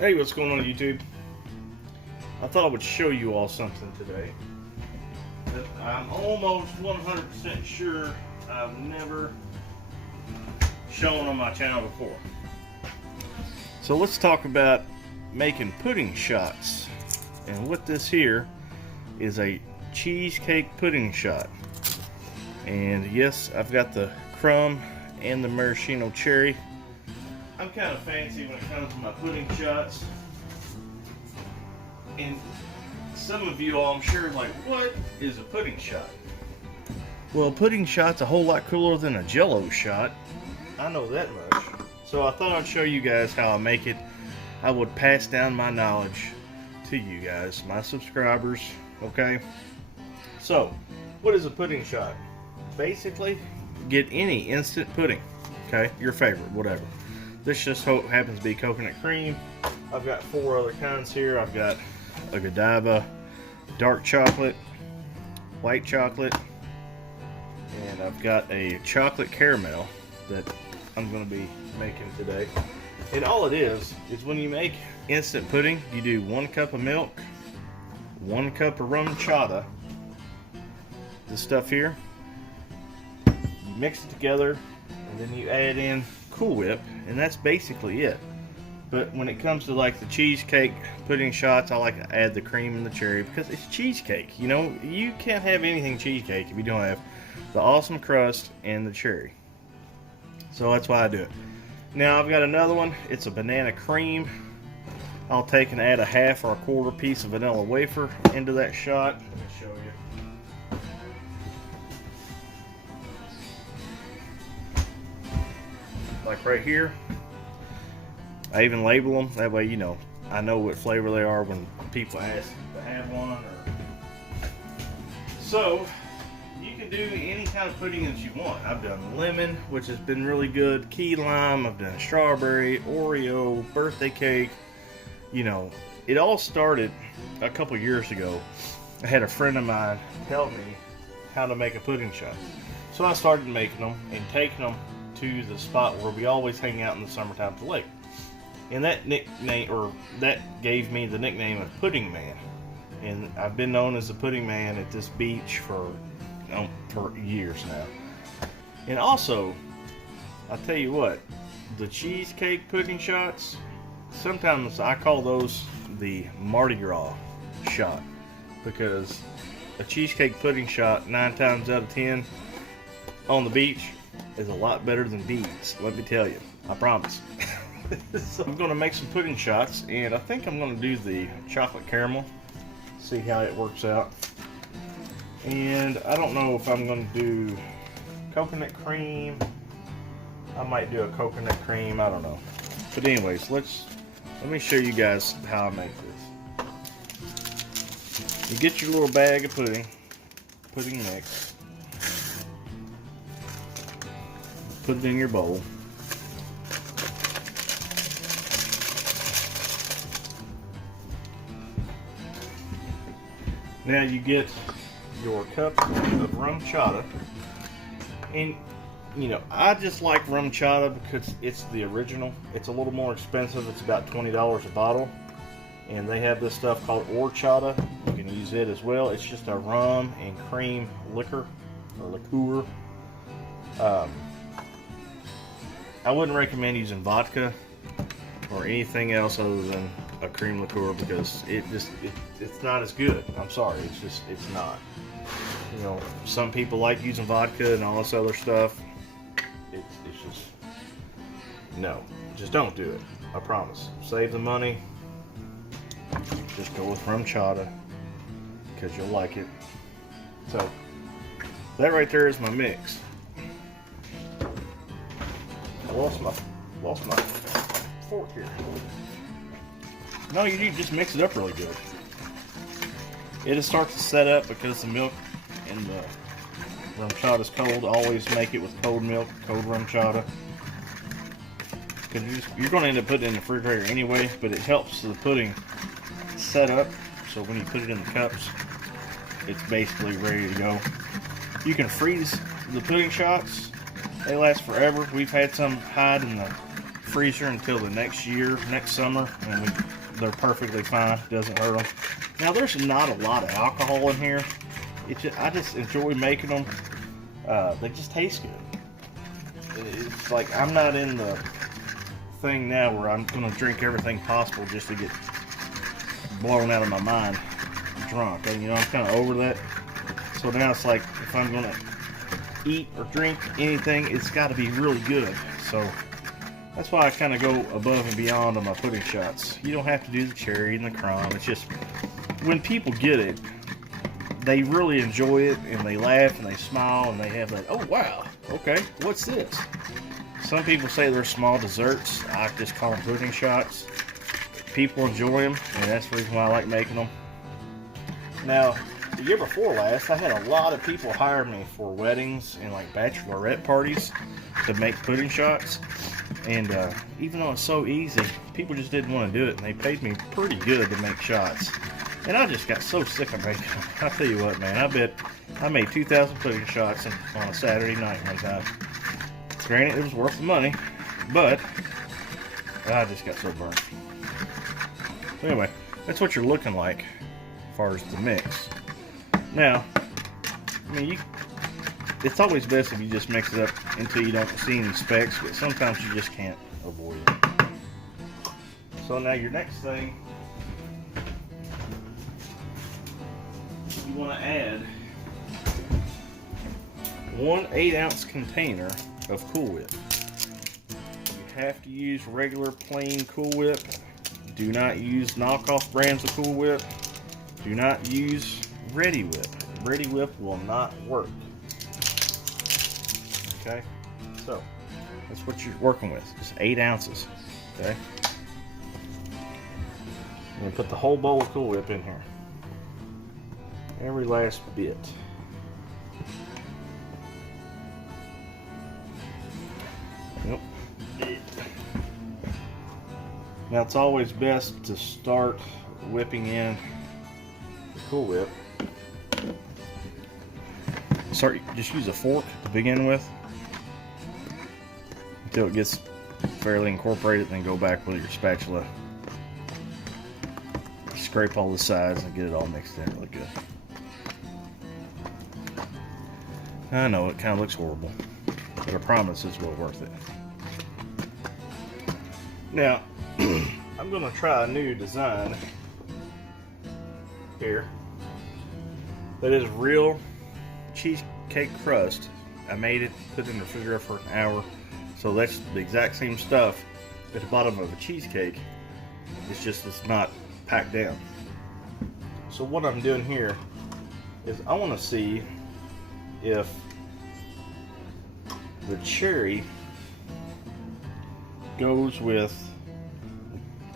Hey, what's going on YouTube? I thought I would show you all something today that I'm almost 100% sure I've never shown on my channel before. So let's talk about making pudding shots. And what this here is a cheesecake pudding shot. And yes, I've got the crumb and the maraschino cherry. I'm kind of fancy when it comes to my pudding shots. And some of you all, I'm sure, are like, what is a pudding shot? Well, a pudding shot's a whole lot cooler than a Jello shot. I know that much. So I thought I'd show you guys how I make it. I would pass down my knowledge to you guys, my subscribers, okay? So, what is a pudding shot? Basically, get any instant pudding, okay? Your favorite, whatever. This just happens to be coconut cream. I've got 4 other kinds here. I've got a Godiva, dark chocolate, white chocolate, and I've got a chocolate caramel that I'm going to be making today. And all it is when you make instant pudding, you do 1 cup of milk, 1 cup of rum chata, this stuff here, you mix it together, and then you add in Cool Whip, and that's basically it. But when it comes to like the cheesecake pudding shots, I like to add the cream and the cherry because it's cheesecake. You know, you can't have anything cheesecake if you don't have the awesome crust and the cherry. So that's why I do it. Now I've got another one. It's a banana cream. I'll take and add a half or a quarter piece of vanilla wafer into that shot. Let me show you. Like right here. I even label them, that way, you know, I know what flavor they are when people ask to have one. So, you can do any kind of pudding that you want. I've done lemon, which has been really good, key lime, I've done strawberry, Oreo, birthday cake. You know, it all started a couple years ago. I had a friend of mine tell me how to make a pudding shot. So I started making them and taking them to the spot where we always hang out in the summertime at the lake. And that nickname, or that gave me the nickname of Pudding Man. And I've been known as the Pudding Man at this beach for years now. And also, I'll tell you what, the cheesecake pudding shots, sometimes I call those the Mardi Gras shot. Because a cheesecake pudding shot, 9 times out of 10, on the beach, is a lot better than beads, let me tell you. I promise. So I'm going to make some pudding shots, and I think I'm going to do the chocolate caramel, see how it works out. And I don't know if I'm going to do coconut cream. I might do a coconut cream, I don't know. But anyways, let me show you guys how I make this. You get your little bag of pudding mix, put it in your bowl. Now you get your cup of rum chata, and you know, I just like rum chata because it's the original. It's a little more expensive. It's about $20 a bottle, and they have this stuff called horchata. You can use it as well. It's just a rum and cream liquor or liqueur. I wouldn't recommend using vodka or anything else other than a cream liqueur because it's not as good. I'm sorry, it's not. You know, some people like using vodka and all this other stuff. It's just, no, just don't do it. I promise. Save the money. Just go with rum chata because you'll like it. So that right there is my mix. I lost my fork here. No, you just mix it up really good. It'll start to set up because the milk and the rum chata is cold. Always make it with cold milk, cold rum chata. Because you're going to end up putting it in the refrigerator anyway, but it helps the pudding set up. So when you put it in the cups, it's basically ready to go. You can freeze the pudding shots. They last forever. We've had some hide in the freezer until the next year, next summer, and they're perfectly fine. Doesn't hurt them. Now there's not a lot of alcohol in here. I just enjoy making them. They just taste good. It's like I'm not in the thing now where I'm gonna drink everything possible just to get blown out of my mind drunk. And you know, I'm kind of over that. So now it's like if I'm gonna eat or drink anything, it's got to be really good. So that's why I kind of go above and beyond on my pudding shots. You don't have to do the cherry and the crumb. It's just when people get it, they really enjoy it, and they laugh and they smile and they have that, oh wow, okay, what's this? Some people say they're small desserts. I just call them pudding shots. People enjoy them, and that's the reason why I like making them. Now, the year before last, I had a lot of people hire me for weddings and like bachelorette parties to make pudding shots. And even though it's so easy, people just didn't want to do it, and they paid me pretty good to make shots. And I just got so sick of making them. I tell you what, man, I bet I made 2,000 pudding shots on a Saturday night one time. Granted, it was worth the money, but I just got so burned. Anyway, that's what you're looking like as far as the mix. Now, I mean, it's always best if you just mix it up until you don't see any specks, but sometimes you just can't avoid it. So now your next thing, you want to add 1 8-ounce container of Cool Whip. You have to use regular plain Cool Whip. Do not use knockoff brands of Cool Whip. Do not use Ready Whip. Ready Whip will not work. Okay, so that's what you're working with. Just 8 ounces. Okay, I'm gonna put the whole bowl of Cool Whip in here. Every last bit. Yep. Now it's always best to start whipping in the Cool Whip. Just use a fork to begin with until it gets fairly incorporated, then go back with your spatula. Scrape all the sides and get it all mixed in really good. I know it kind of looks horrible, but I promise it's well worth it. Now, I'm going to try a new design here that is real cheesecake crust. I made it, put it in the refrigerator for an hour, so that's the exact same stuff at the bottom of a cheesecake. It's just it's not packed down. So what I'm doing here is I want to see if the cherry goes with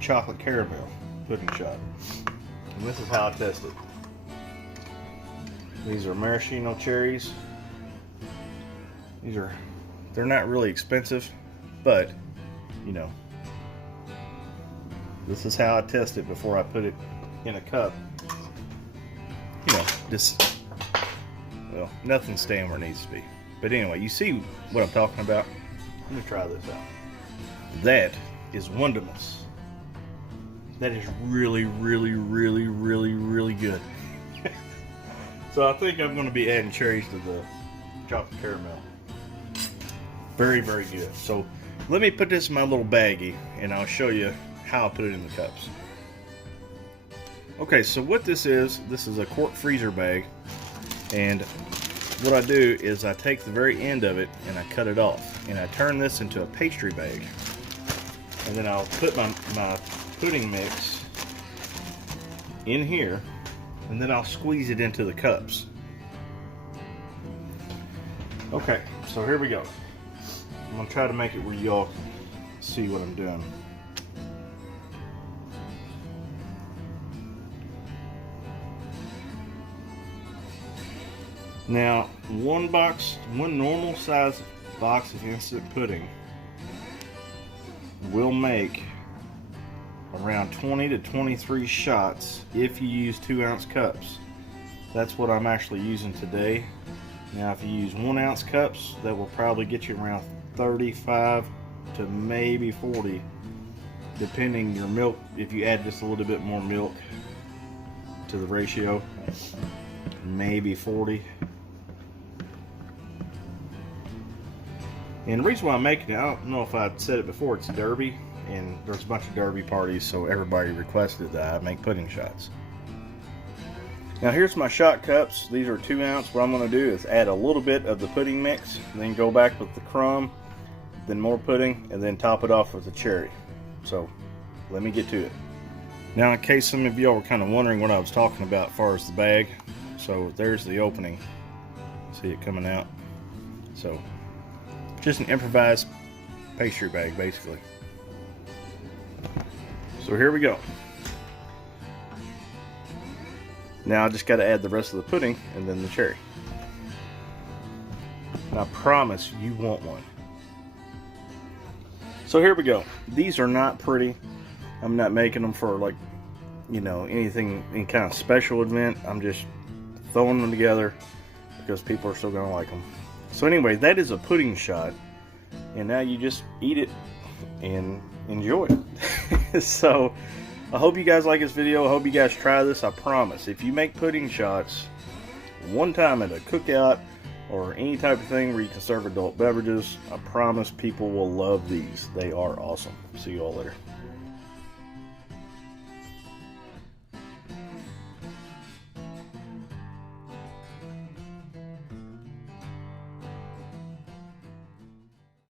chocolate caramel pudding shot. And this is how I test it. These are maraschino cherries. They're not really expensive, but you know, this is how I test it before I put it in a cup. You know, well, nothing's staying where it needs to be. But anyway, you see what I'm talking about. Let me try this out. That is wonderful. That is really, really, really, really, really good. So I think I'm going to be adding cherries to the chocolate caramel. Very, very good. So let me put this in my little baggie and I'll show you how I put it in the cups. Okay, so what this is a quart freezer bag, and what I do is I take the very end of it and I cut it off, and I turn this into a pastry bag, and then I'll put my pudding mix in here, and then I'll squeeze it into the cups. Okay, so here we go. I'm gonna try to make it where y'all can see what I'm doing. Now, one normal size box of instant pudding will make around 20 to 23 shots if you use 2-ounce cups. That's what I'm actually using today. Now, if you use 1-ounce cups, that will probably get you around 35 to maybe 40, depending your milk. If you add just a little bit more milk to the ratio, maybe 40. And the reason why I'm making it, I don't know if I said it before, it's Derby, and there's a bunch of Derby parties, so everybody requested that I make pudding shots. Now here's my shot cups. These are 2 ounce. What I'm going to do is add a little bit of the pudding mix, then go back with the crumb, then more pudding, and then top it off with the cherry. So let me get to it. Now, in case some of y'all were kind of wondering what I was talking about as far as the bag, so there's the opening. See it coming out. So just an improvised pastry bag, basically. So here we go. Now I just got to add the rest of the pudding and then the cherry. And I promise you want one. So here we go. These are not pretty. I'm not making them for, like, you know, anything, any kind of special event. I'm just throwing them together because people are still gonna like them. So anyway, that is a pudding shot, and now you just eat it and enjoy it. So I hope you guys like this video. I hope you guys try this. I promise, if you make pudding shots one time at a cookout or any type of thing where you can serve adult beverages, I promise people will love these. They are awesome. See you all later.